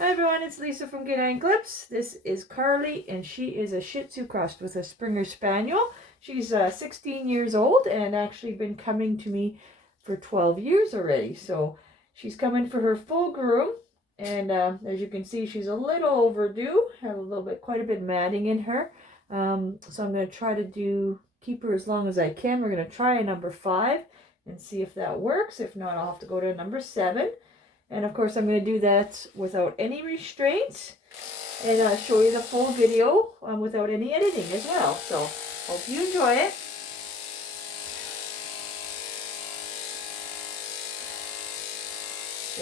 Hi everyone, it's Lisa from Canine Clips. This is Carly, and she is a Shih Tzu crossed with a Springer Spaniel. She's 16 years old and actually been coming to me for 12 years already. So she's coming for her full groom, and as you can see, she's a little overdue. Have a little bit, quite a bit of matting in her. So I'm going to try to keep her as long as I can. We're going to try a number 5 and see if that works. If not, I'll have to go to number 7. And of course, I'm going to do that without any restraints and show you the full video without any editing as well. So, hope you enjoy it.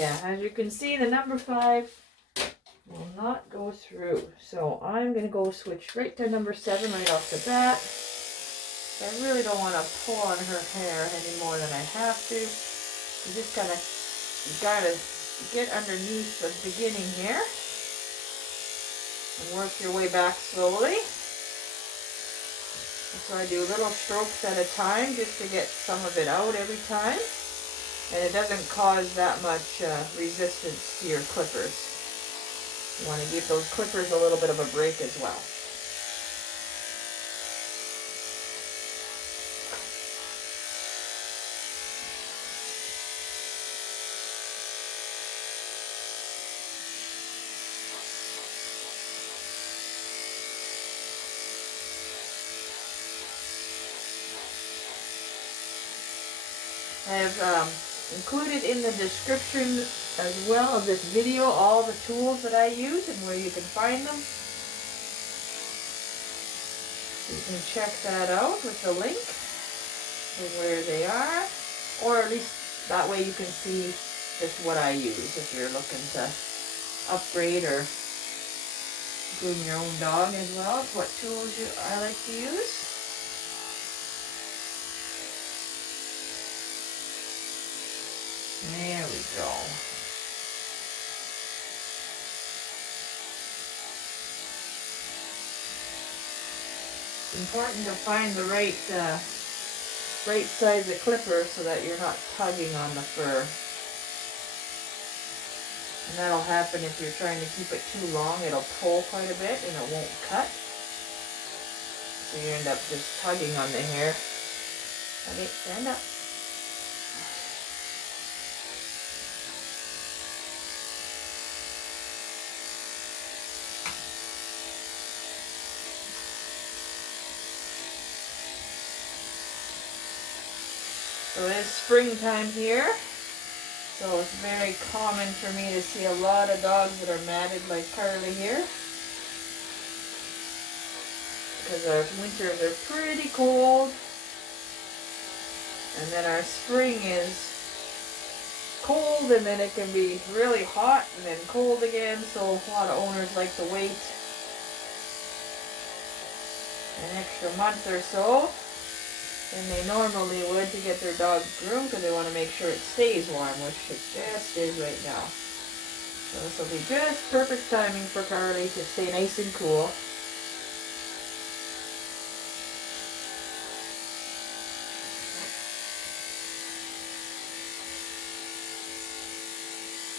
Yeah, as you can see, the number 5 will not go through. So, I'm going to go switch right to number 7 right off the bat. I really don't want to pull on her hair any more than I have to. You just kind of, you gotta get underneath the beginning here and work your way back slowly. So I do little strokes at a time just to get some of it out every time, and it doesn't cause that much resistance to your clippers. You want to give those clippers a little bit of a break as well. I have included in the description as well of this video all the tools that I use and where you can find them. You can check that out with the link of where they are, or at least that way you can see just what I use if you're looking to upgrade or groom your own dog as well. What tools I like to use. There we go. It's important to find the right size of clipper so that you're not tugging on the fur. And that'll happen if you're trying to keep it too long. It'll pull quite a bit and it won't cut. So you end up just tugging on the hair. Okay, stand up. So it is springtime here, so it's very common for me to see a lot of dogs that are matted like Carly here. Because our winters are pretty cold, and then our spring is cold, and then it can be really hot and then cold again, so a lot of owners like to wait an extra month or so than they normally would to get their dog groomed, because they want to make sure it stays warm, which it just is right now. So this will be just perfect timing for Carly to stay nice and cool.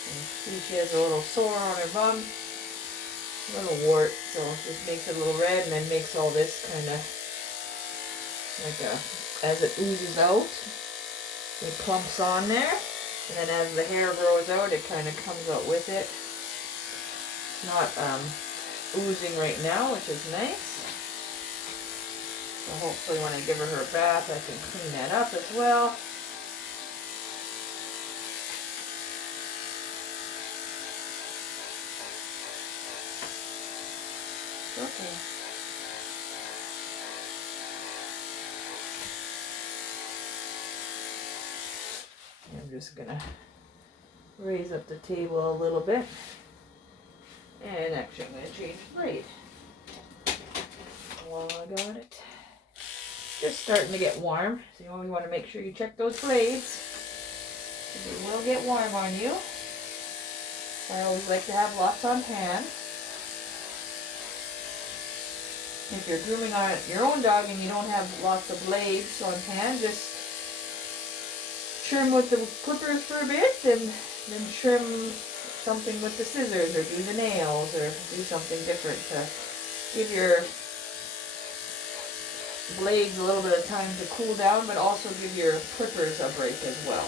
And see, she has a little sore on her bum, a little wart, so this makes it a little red, and then makes all this kind of like as it oozes out, it clumps on there, and then as the hair grows out, it kind of comes out with it. It's not oozing right now, which is nice. So hopefully when I give her bath, I can clean that up as well. Okay. I'm just gonna raise up the table a little bit, and actually I'm gonna change the blade while I got it. Just starting to get warm, so you always want to make sure you check those blades, because it will get warm on you. I always like to have lots on hand. If you're grooming on your own dog and you don't have lots of blades on hand, just trim with the clippers for a bit, and then trim something with the scissors or do the nails or do something different to give your blades a little bit of time to cool down, but also give your clippers a break as well.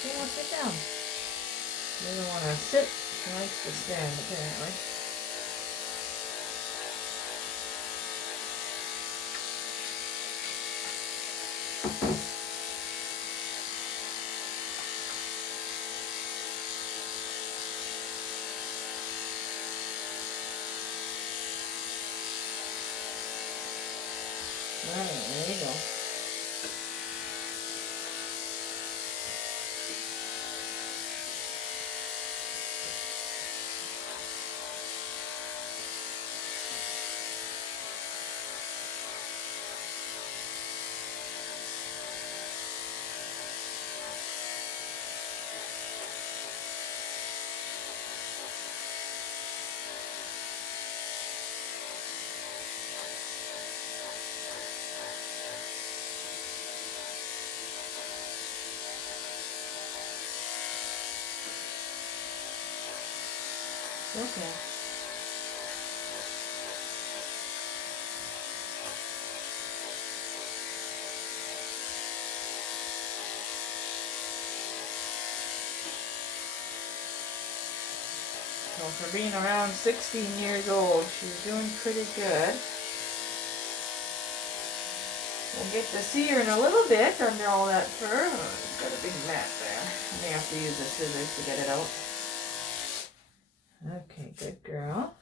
She won't sit down. She doesn't want to sit. She likes to stand, apparently. Alright, there you go. Okay. So for being around 16 years old, she's doing pretty good. We'll get to see her in a little bit under all that fur. Oh, it's got a big mat there. I may have to use the scissors to get it out. Okay, good girl.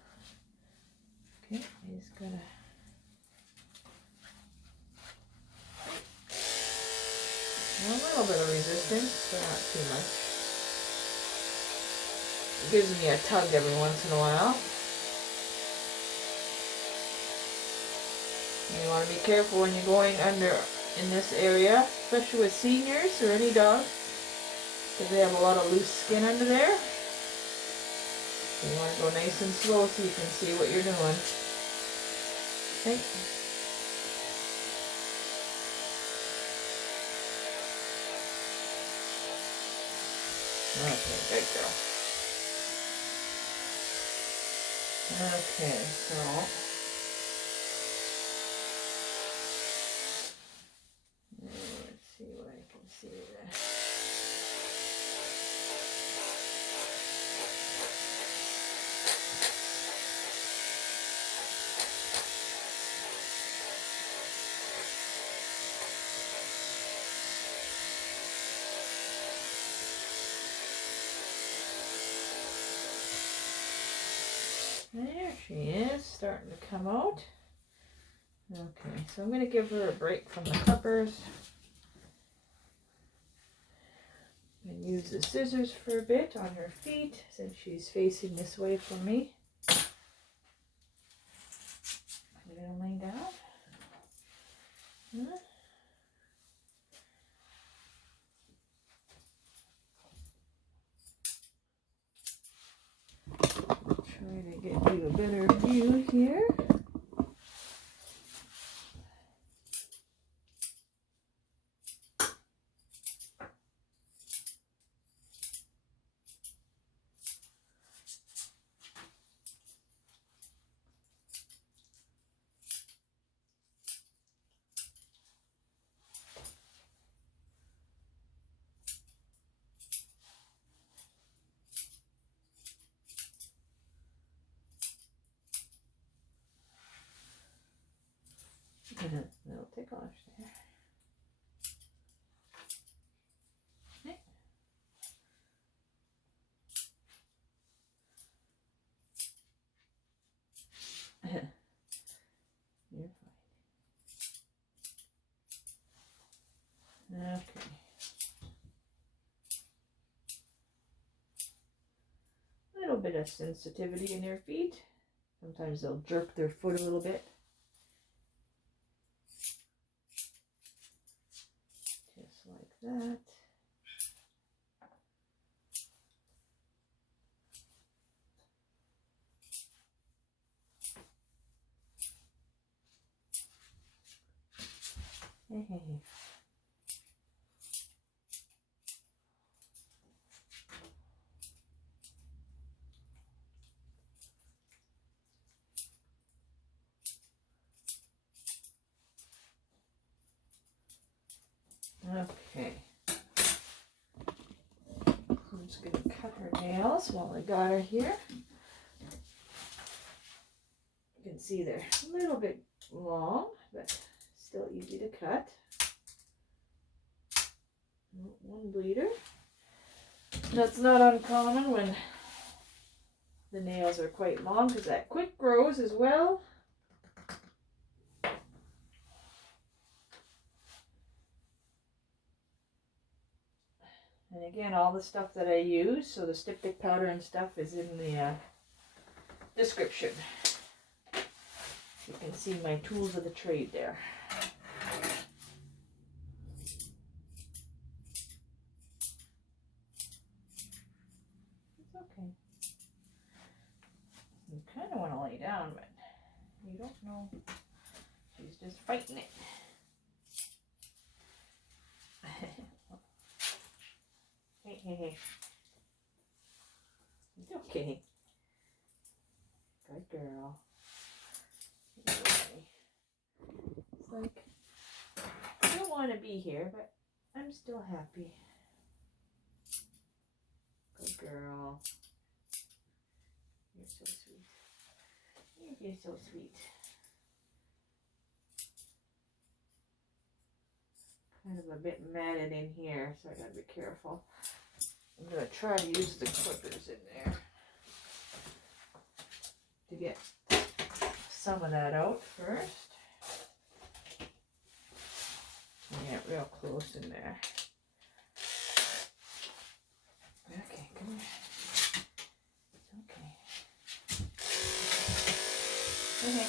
Okay, he's gonna... A little bit of resistance, but not too much. It gives me a tug every once in a while. You want to be careful when you're going under in this area, especially with seniors or any dog, because they have a lot of loose skin under there. So you want to go nice and slow so you can see what you're doing. Okay. Okay, good girl. Okay, so let's see what I can see there. There she is, starting to come out. Okay, so I'm going to give her a break from the clippers and use the scissors for a bit on her feet since she's facing this way from me. You're going to lay down. Huh? Try to get you a better view here. Little ticklish there. Okay. You're fine. Okay. A little bit of sensitivity in their feet. Sometimes they'll jerk their foot a little bit. Just like that. Okay. I'm just going to cut her nails while I got her here. You can see they're a little bit long, but still easy to cut. One bleeder. That's not uncommon when the nails are quite long because that quick grows as well. And again, all the stuff that I use, so the styptic powder and stuff is in the description. You can see my tools of the trade there. It's okay. You kind of want to lay down, but you don't know. She's just fighting it. Hey. It's okay. Good girl. It's okay. It's like, I don't want to be here, but I'm still happy. Good girl. You're so sweet. You're so sweet. Kind of a bit matted in here, so I gotta be careful. I'm gonna try to use the clippers in there to get some of that out first. Get real close in there. Okay, come here. It's okay. Okay.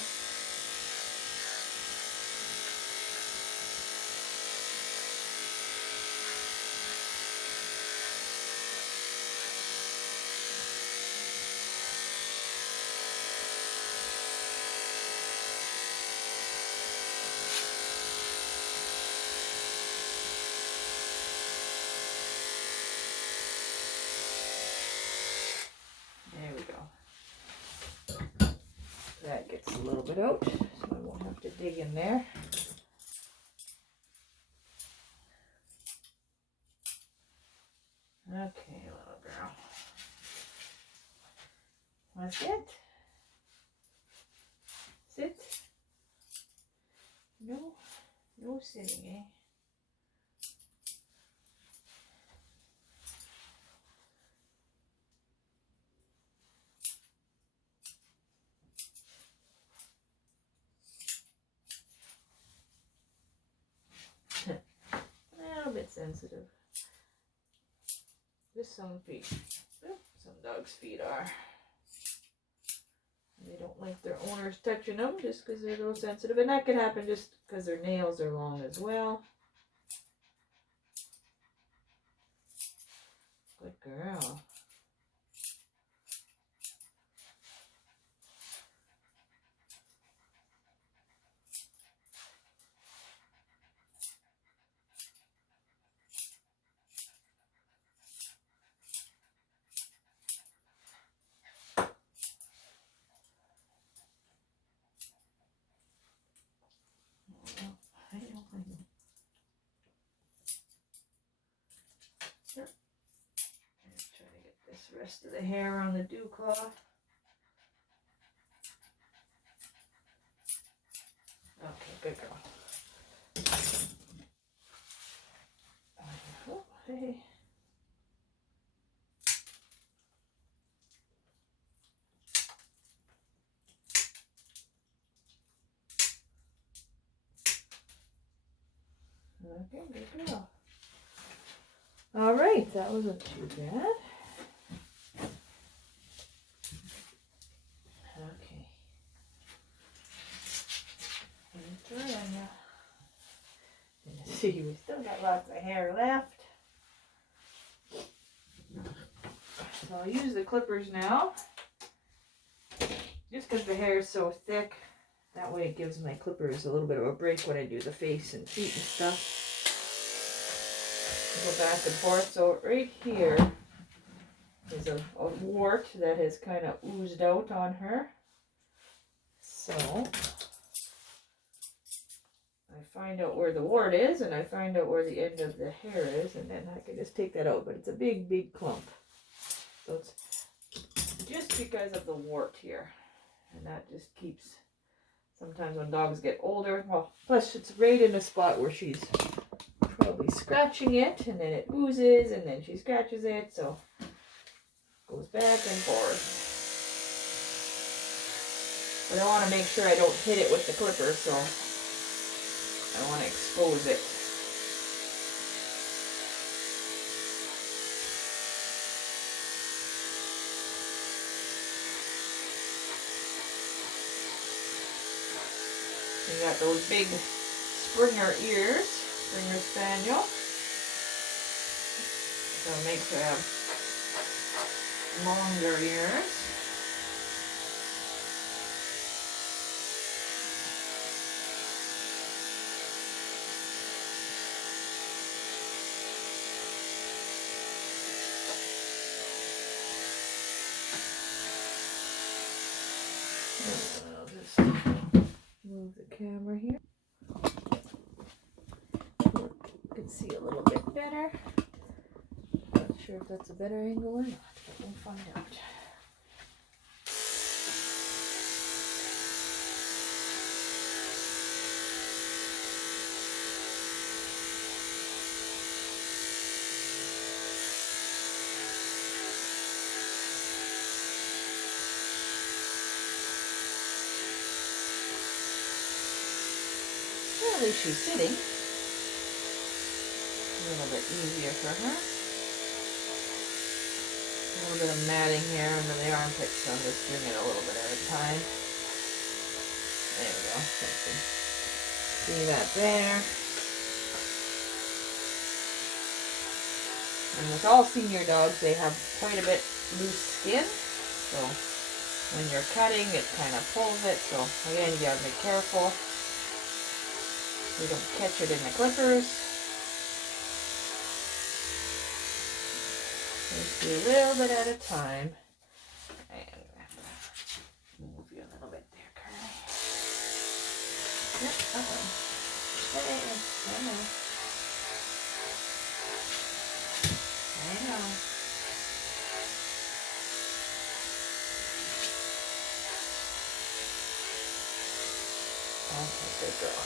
That gets a little bit out, so I won't have to dig in there. Okay, little girl. Want to sit? Sit? No sitting, eh? A little bit sensitive. Just some feet. Some dogs' feet are. They don't like their owners touching them just because they're a little sensitive. And that can happen just because their nails are long as well. Good girl. Try to get this rest of the hair on the dew cloth. Okay, good girl. Oh, hey. Okay, good girl. All right, that wasn't too bad. Okay. See, we still got lots of hair left. So I'll use the clippers now. Just because the hair is so thick, That way it gives my clippers a little bit of a break when I do the face and feet and stuff. Go back and forth. So right here is a wart that has kind of oozed out on her. So I find out where the wart is, and I find out where the end of the hair is, and then I can just take that out. But it's a big, big clump. So it's just because of the wart here. And that just keeps, sometimes when dogs get older, well, plus it's right in a spot where she's probably scratching it, and then it oozes, and then she scratches it, so it goes back and forth. But I want to make sure I don't hit it with the clipper, so I don't want to expose it. You got those big Springer ears, Springer Spaniel. So it makes her have longer ears. I'll just move the camera here. You can see a little bit better. Not sure if that's a better angle or not, but we'll find out. Well, at least she's sitting. A little bit easier for her. A little bit of matting here under the armpits, so I'm just doing it a little bit at a time. There we go. See that there. And with all senior dogs, they have quite a bit loose skin. So when you're cutting, it kind of pulls it. So again, you gotta be careful. You don't catch it in the clippers. Just do a little bit at a time. And move you a little bit there, Carly. Yep, Hey, I know. Okay, good girl.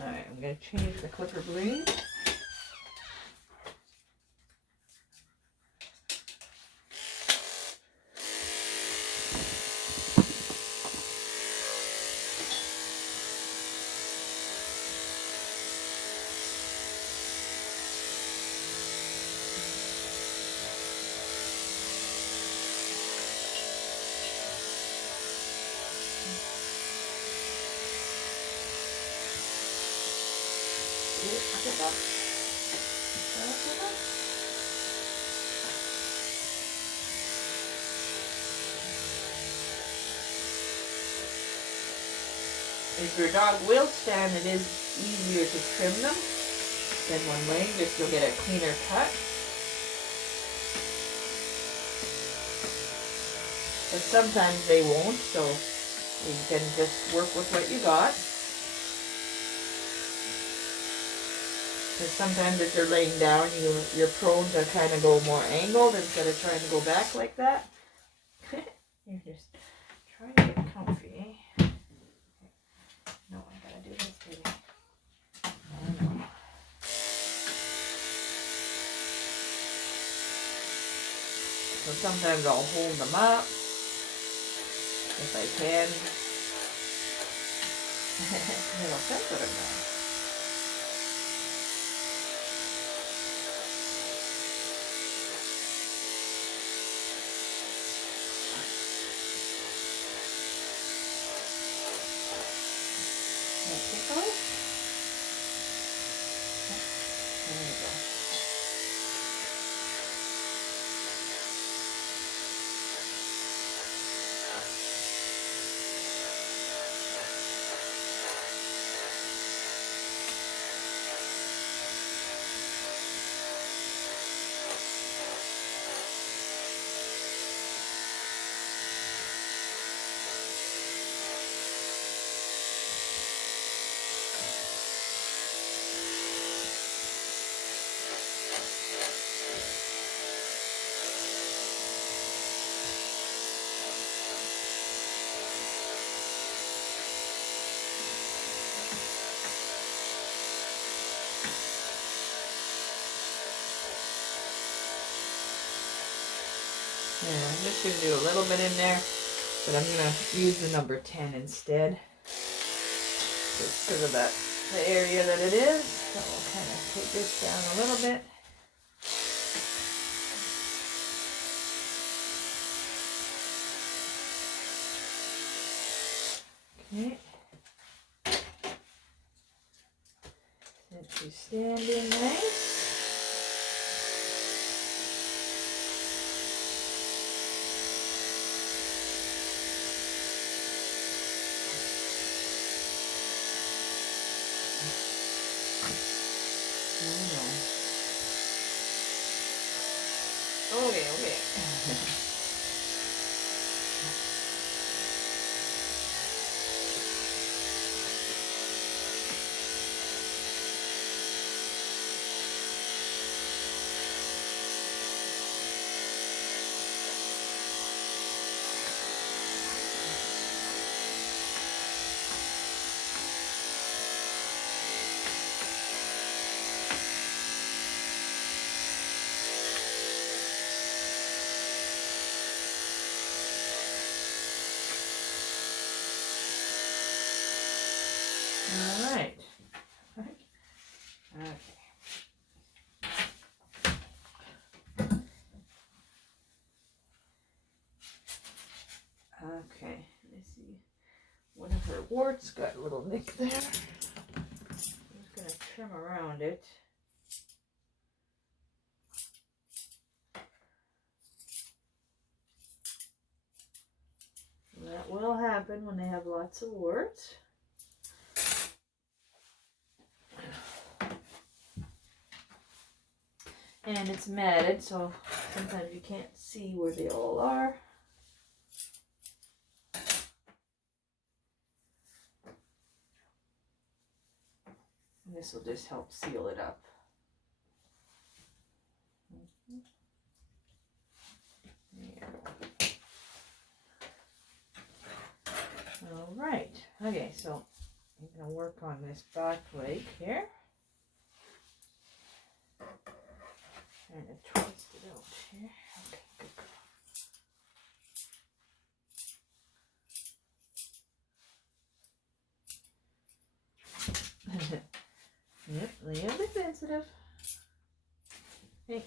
Alright, I'm going to change the clipper blade. If your dog will stand, it is easier to trim them than one leg, just you'll get a cleaner cut. But sometimes they won't, so you can just work with what you got. Because sometimes if you're laying down, you're prone to kind of go more angled instead of trying to go back like that. You're just trying to get comfy, eh? No, I gotta do this, baby. I know. So sometimes I'll hold them up if I can. A little sensitive now. Tickle? There you go. Yeah, I'm just going to do a little bit in there, but I'm going to use the number 10 instead. Just because of the area that it is. So we'll kind of take this down a little bit. Okay. Set you standing nice. Okay. All right. Okay. Okay. Let's see. One of her warts got a little nick there. I'm just going to trim around it. That will happen when they have lots of warts. And it's matted, so sometimes you can't see where they all are. And this will just help seal it up. There you go. All right. Okay, so I'm going to work on this back leg here. And it twist it out here. Okay, good girl. Yep, a little bit sensitive. Hey.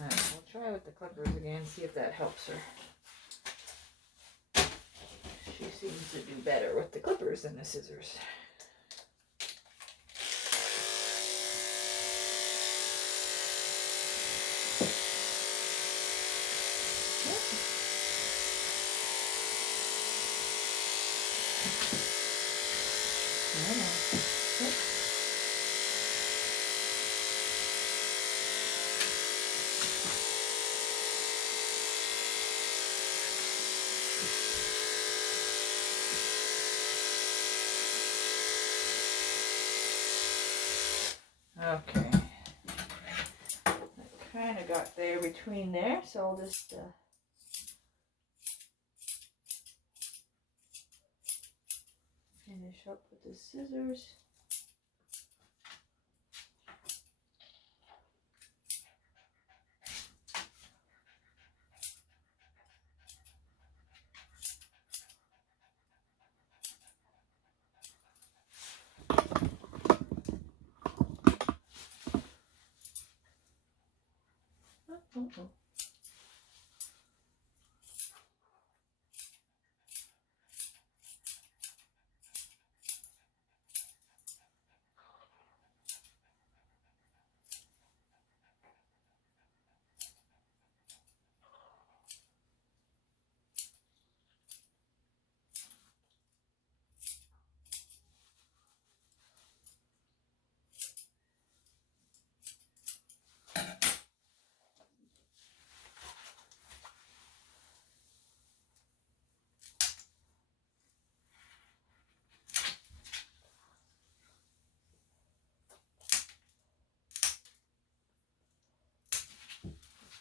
Alright, we'll try with the clippers again, see if that helps her. She seems to do better with the clippers than the scissors. Okay. I kind of got there between there, so I'll just finish up with the scissors. Oh.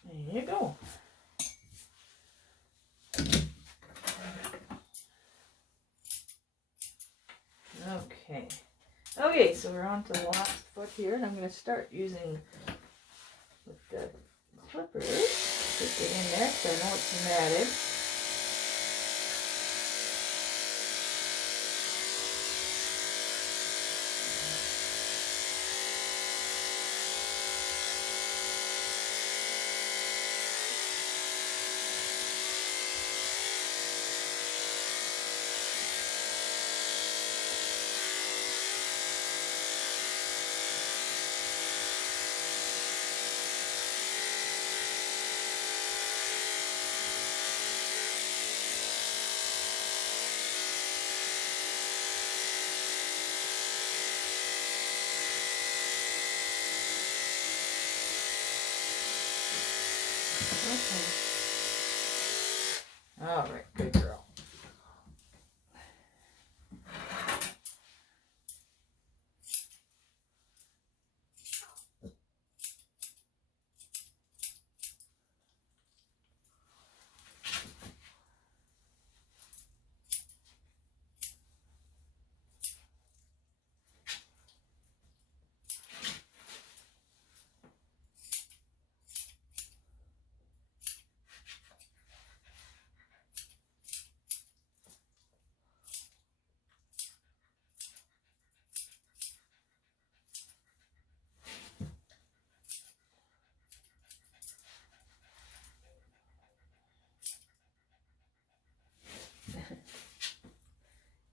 There you go. Okay. Okay, so we're on to the last foot here, and I'm going to start using with the clippers. Stick it in there so I know it's matted. Okay. All right, good girl.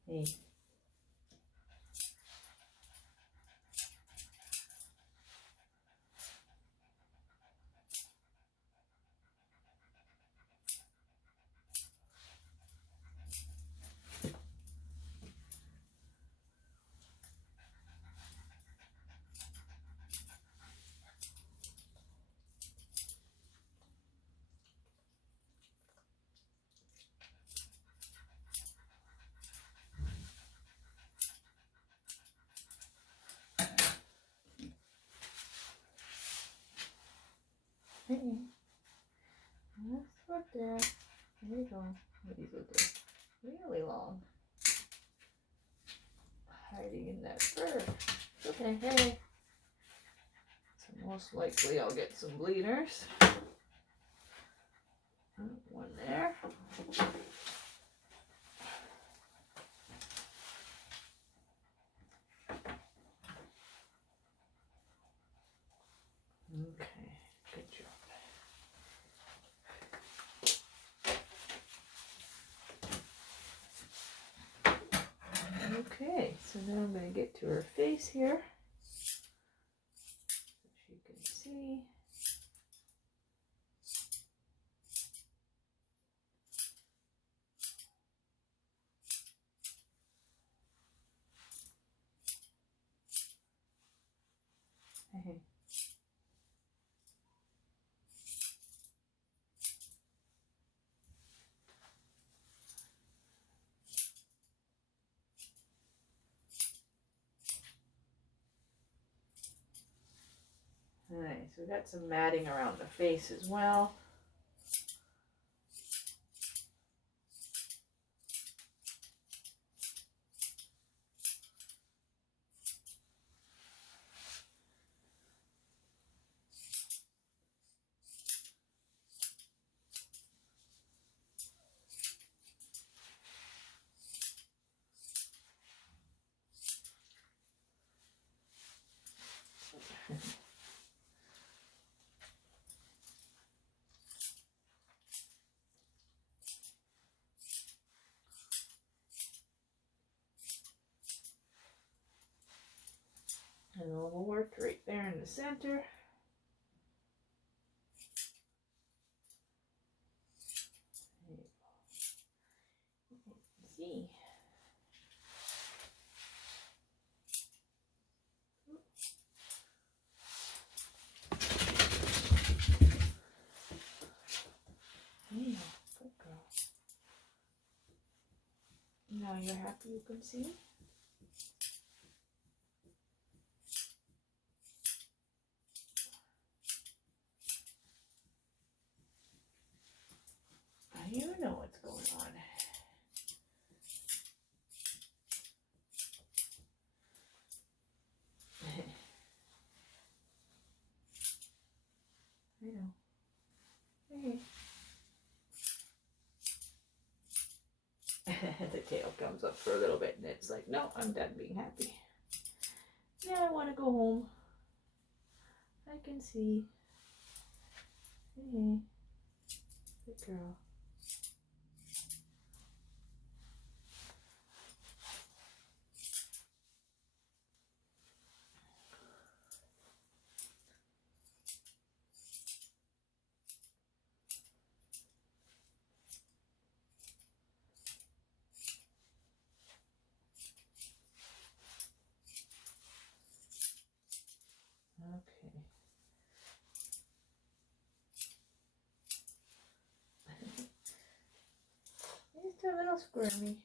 Hey. Hey. That's what there. There you go. These will do really long. Hiding in that fur. Okay, hey. So most likely I'll get some bleeders. One there. Okay, good job. Okay, so now I'm going to get to her face here, so you can see. Okay, so we got some matting around the face as well. And a little work right there in the center. See. Yeah, good girl. Now you're happy you can see? You know what's going on. I know. Hey. The tail comes up for a little bit and it's like, no, I'm done being happy. Yeah, I want to go home. I can see. Hey. Good girl. Okay. He's a little squirmy.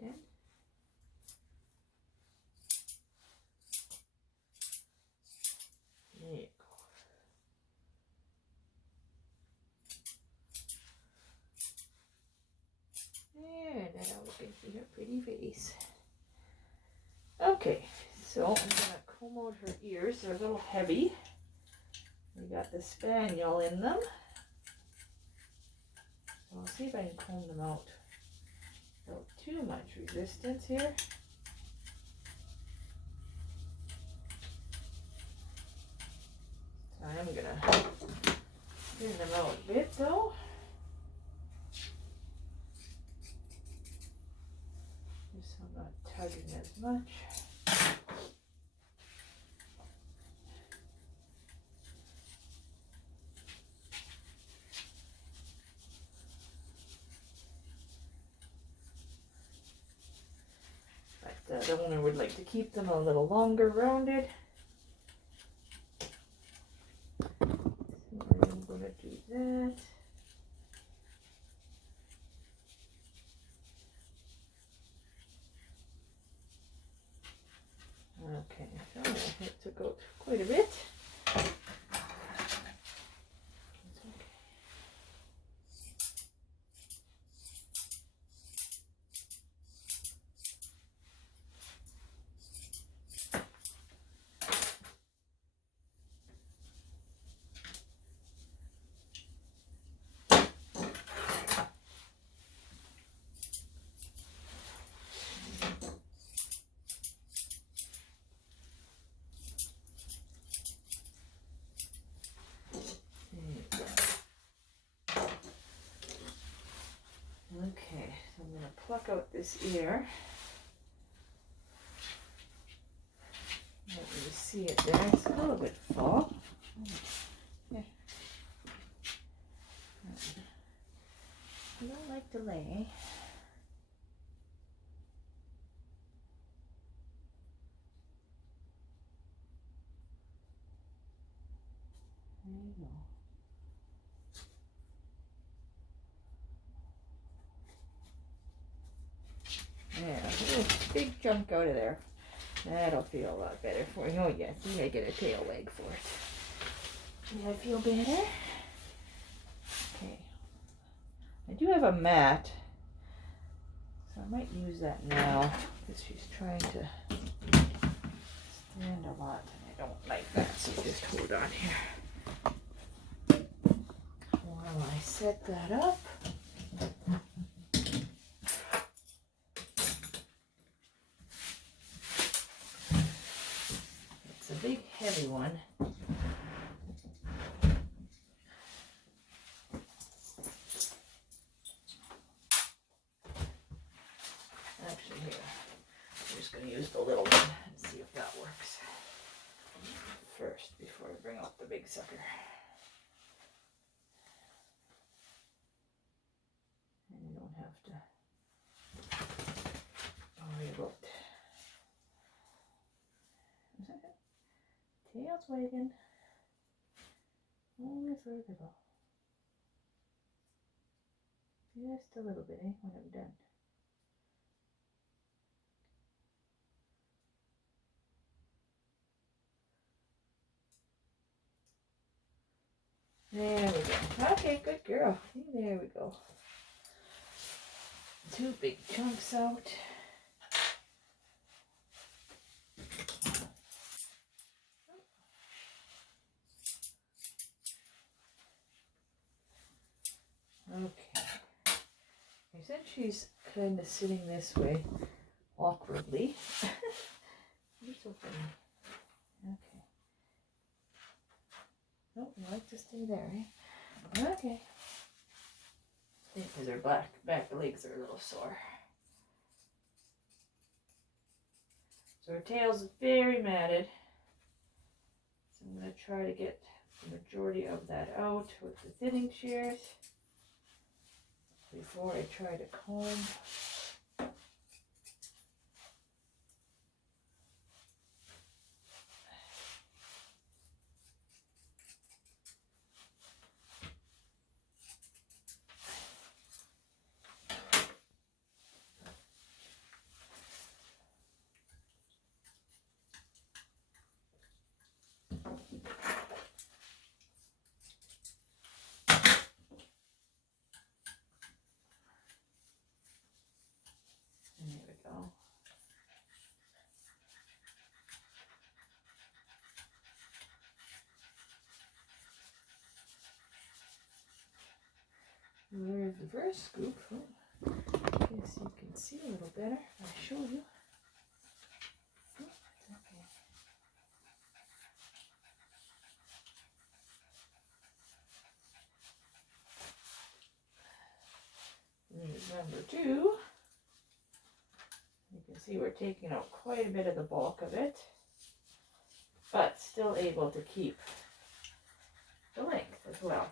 Good. There you go. There, now we can see her pretty face. Okay, so I'm gonna comb out her ears. They're a little heavy. We got the Spaniel in them. So I'll see if I can comb them out without too much resistance here. So I am gonna thin them out a bit though. Just so I'm not tugging as much. But the owner would like to keep them a little longer rounded. So I'm going to do that. Okay, so it took out quite a bit. pluck out this ear. Let me see it there. It's a little bit full. Here. You don't like to lay. There you go. Yeah, a little big chunk out of there. That'll feel a lot better for you. Oh yes, you may get a tail wag for it. Does that feel better? Okay. I do have a mat, so I might use that now because she's trying to stand a lot and I don't like that, so just hold on here while I set that up. It's a big heavy one. Actually, here, I'm just going to use the little one and see if that works first before I bring out the big sucker. And you don't have to worry about tail's wagging only for a little. Just a little bit, when I'm done. There we go. Okay, good girl. There we go. 2 big chunks out. Okay. Since she's kind of sitting this way awkwardly. You're so funny. Okay. Oh, you like to stay there, eh? Okay. Because her back legs are a little sore. So her tail's very matted. So I'm going to try to get the majority of that out with the thinning shears before I try to comb. There we go. Where's the first scoop? Oh, I guess you can see a little better if I show you. Oh, okay. Here's number 2. You can see we're taking out quite a bit of the bulk of it, but still able to keep the length as well.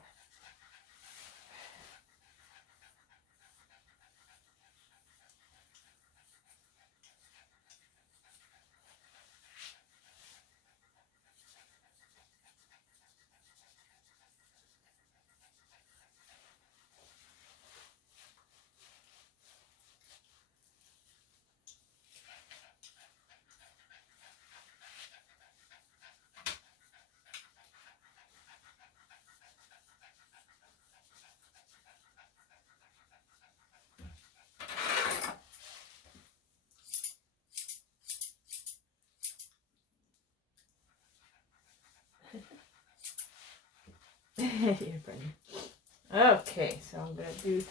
You're funny. Okay, so I'm going to do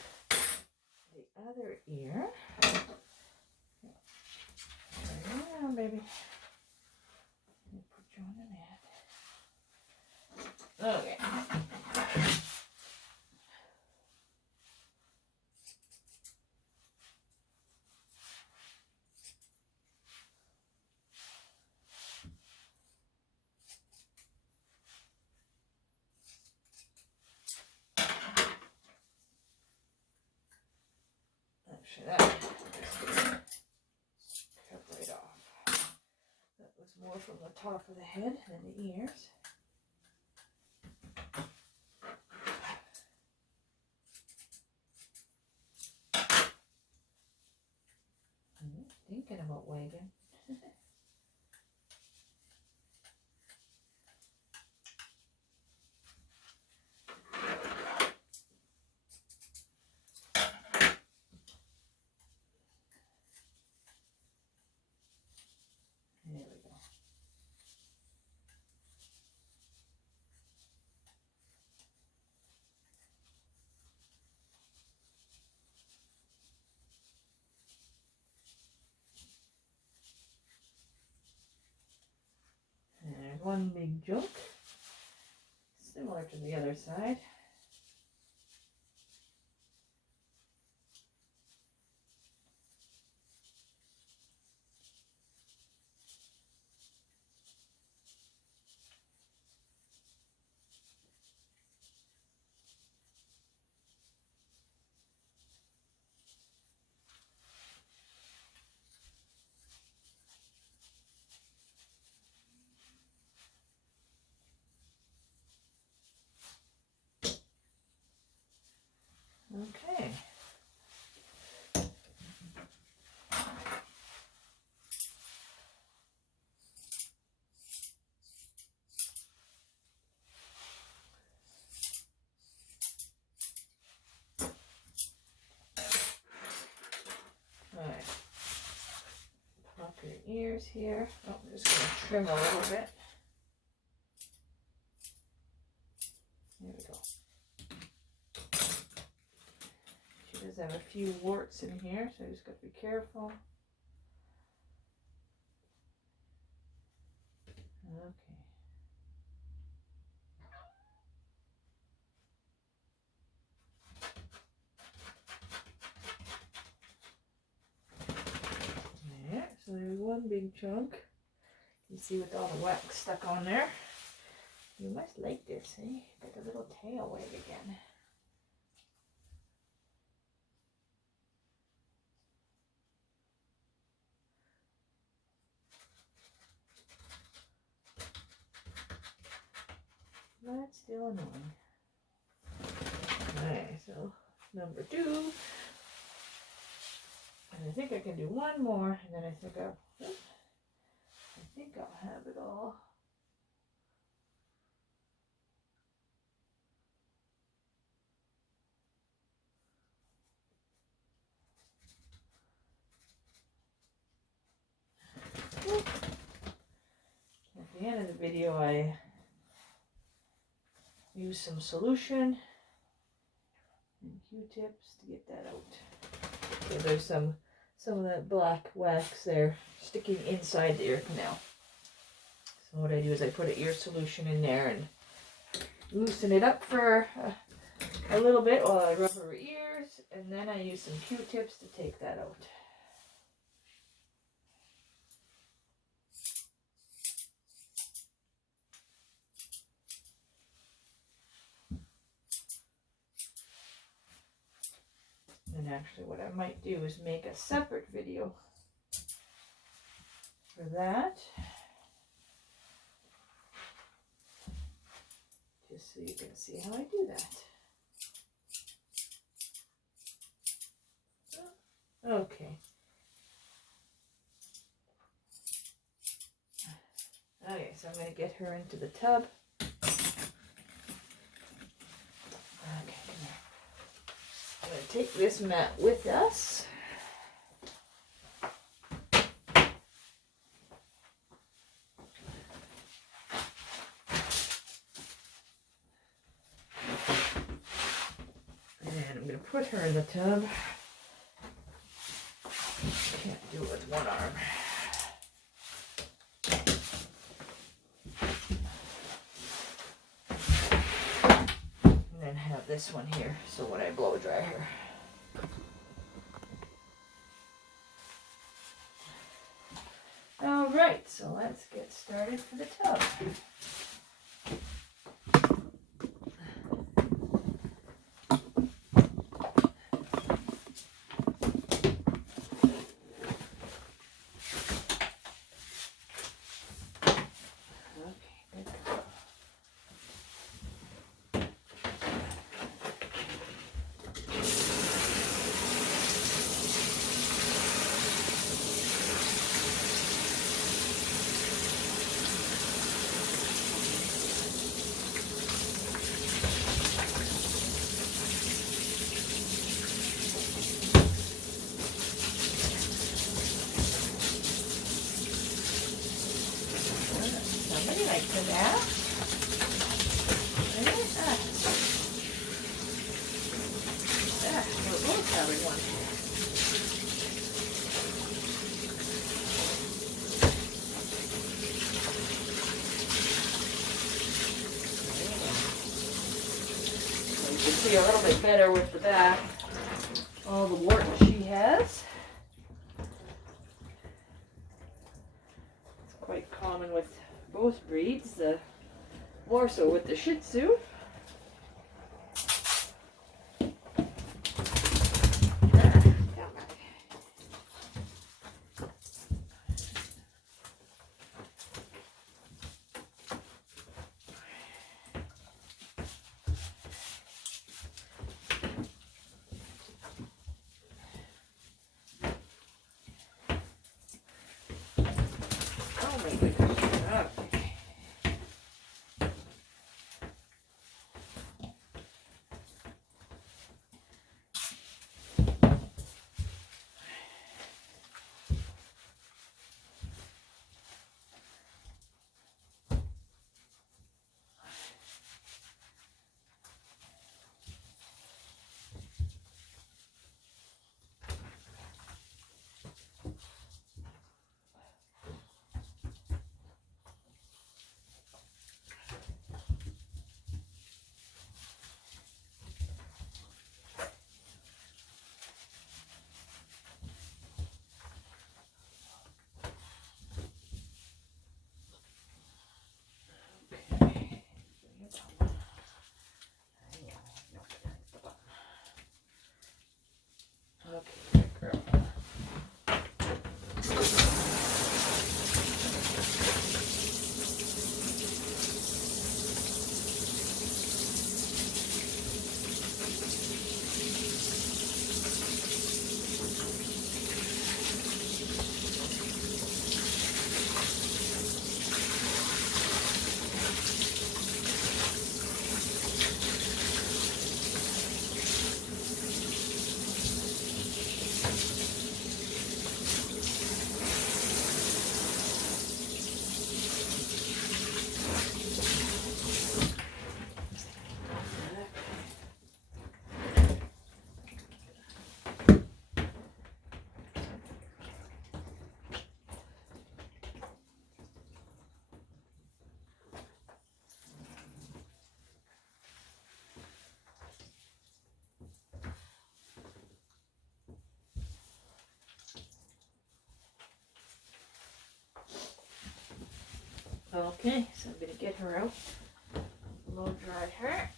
the other ear. Turn around, baby. Let me put you on the mat. Okay. from the top of the head and the ears. Thinking about wagging. There we go. And there's one big chunk, similar to the other side. Okay. Alright. Pop your ears here. Oh, I'm just going to trim a little bit. There we go. She does have a few warts in here, so I just got to be careful. Okay. There, so there's one big chunk. You see with all the wax stuck on there. You must like this, eh? Got a little tail wag again. That's still annoying. Alright, so number 2. And I think I can do one more, and then I think I'll have it all. At the end of the video, I use some solution and Q-tips to get that out. So there's some of that black wax there sticking inside the ear canal. So what I do is I put an ear solution in there and loosen it up for a little bit while I rub her ears, and then I use some Q-tips to take that out. And actually what I might do is make a separate video for that. Just so you can see how I do that. Okay. Okay, so I'm going to get her into the tub. Okay, come here. I'm going to take this mat with us. And I'm going to put her in the tub. Can't do it with one arm. And then have this one here, so when I blow dry her. Alright, so let's get started for the tub. like for that. We're both having one. So you can see a little bit better with the back, all the warts she has. It's quite common with both breeds, more so with the Shih Tzu. Oh my goodness. Okay. Okay, good girl. Okay, so I'm going to get her out, blow dry her.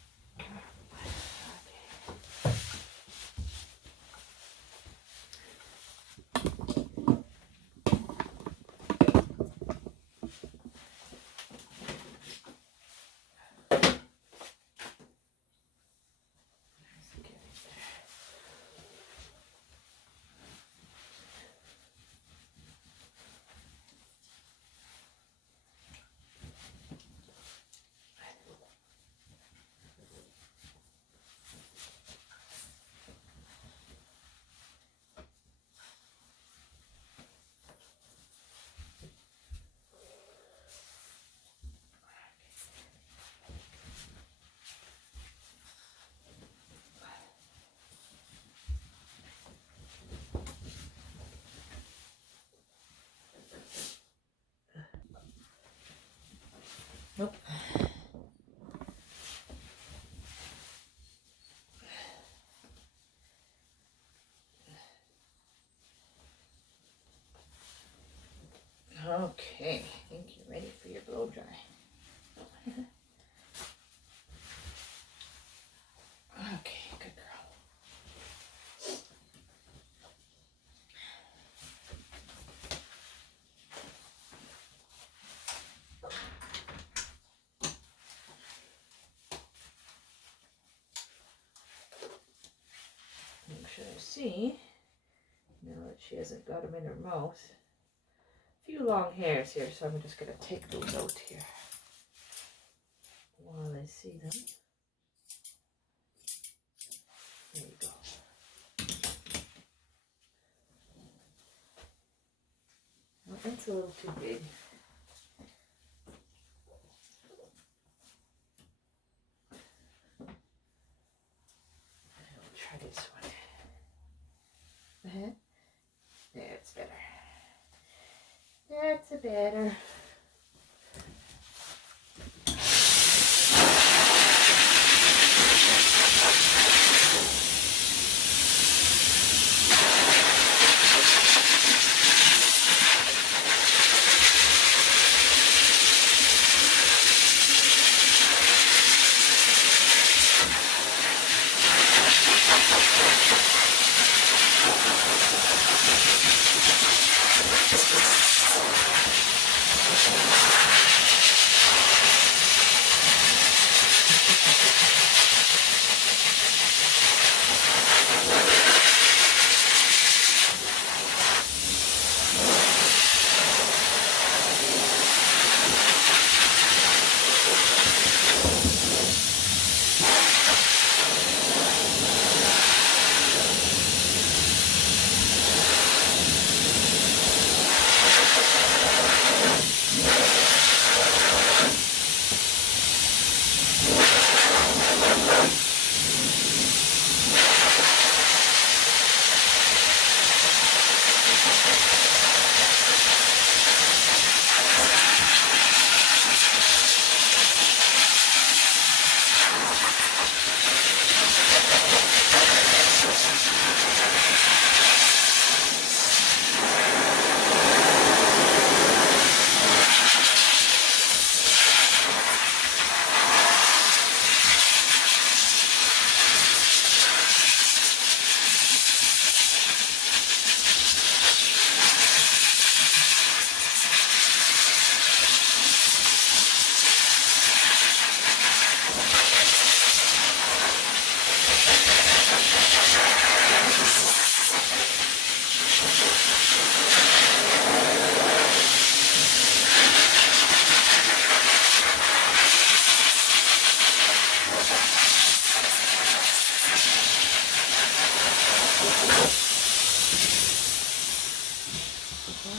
Nope. Okay, I think you're ready for your blow dry. Okay, good girl. Make sure I see, now that she hasn't got them in her mouth. A few long hairs here, so I'm just going to take those out here while I see them. There you go. Well, that's a little too big. That's better.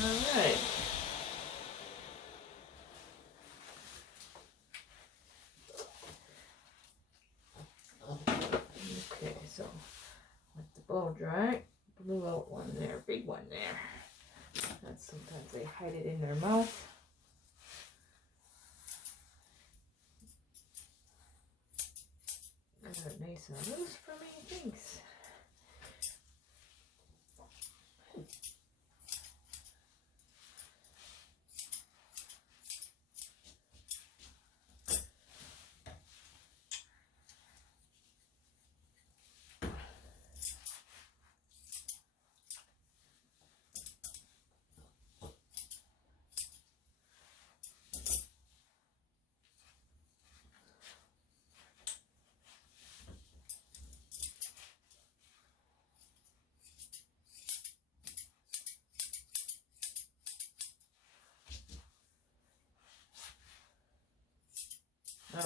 Alright. Okay, so let the blow dry. Blew out one there, big one there. That's sometimes they hide it in their mouth. Got it nice and loose for me, thanks.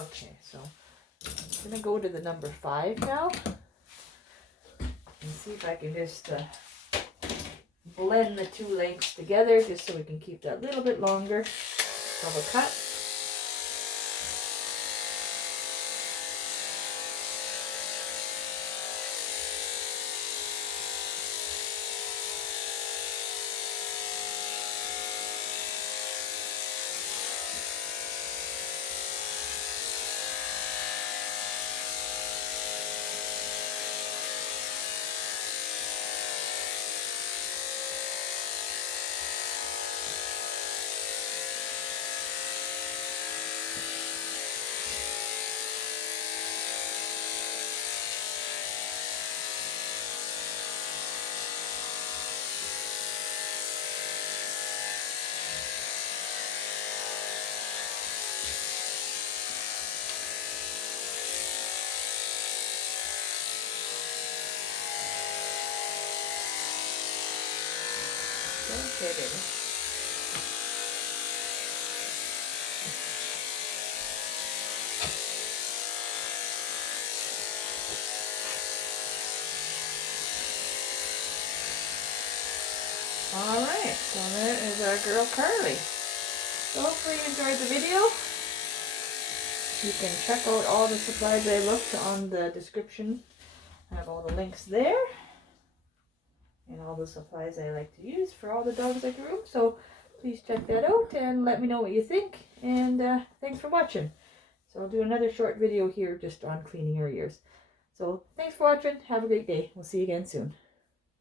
Okay, so I'm gonna go to the number 5 now and see if I can just blend the two lengths together just so we can keep that a little bit longer of a cut. Okay, baby. Alright, so there is our girl Carly. So hopefully you enjoyed the video. You can check out all the supplies I looked on the description. I have all the links there. And all the supplies I like to use for all the dogs I groom. So please check that out and let me know what you think. And thanks for watching. So I'll do another short video here just on cleaning her ears. So thanks for watching. Have a great day. We'll see you again soon.